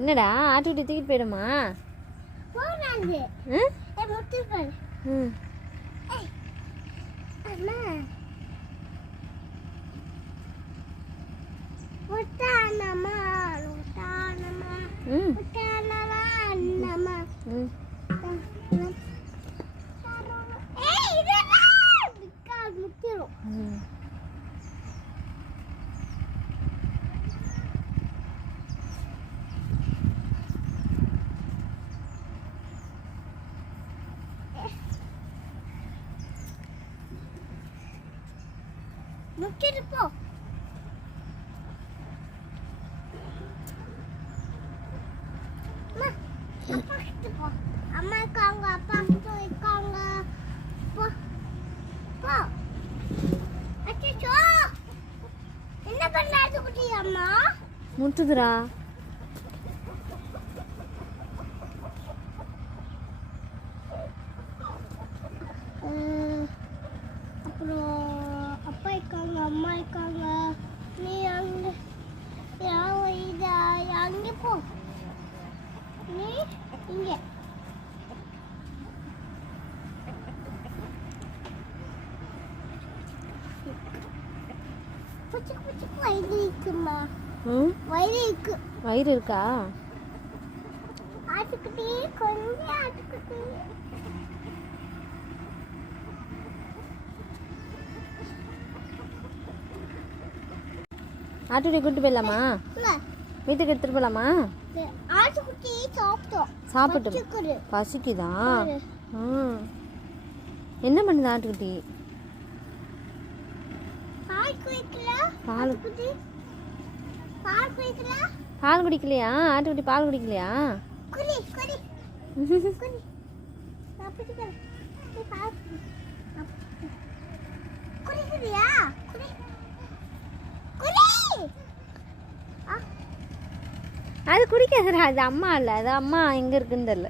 என்னடா ஆட்டுக்குட்டி தூக்கிட்டு போயிடுமா? முக்கிட்டு போ. அப்பா கிட்ட போ. அம்மா இருக்காங்க, அப்பா கிட்ட இருக்காங்க. போ போ. அச்சோ, என்ன பண்ணாது குட்டி அம்மா? முட்டுதுரா. அப்புறம் அப்பா இருக்காங்க, அம்மா இருக்காங்க. நீ அங்கே அங்கே போ. நீ இங்கே வயிறு இருக்குமா? வயிறு இருக்கு. வயிறு இருக்கா? ஆட்டுக்குட்டி கொஞ்சம் ஆட்டுக்குட்டி. ஆட்டுக்குட்டி கூட்டு போயிடலாமா? வீட்டுக்கு எடுத்துட்டு போகலாமா? ஆட்டுக்குட்டி சாப்பிட்டோம். சாப்பிட்டு பசிக்குதா? என்ன பண்ணுது ஆட்டுக்குட்டி? பால் குடிக்கலையா? ஆட்டுக்குட்டி பால் குடிக்கலையா? அது குடிக்காதுடா. அது அம்மா இல்லை. அது அம்மா எங்க இருக்குன்னு தெரியல.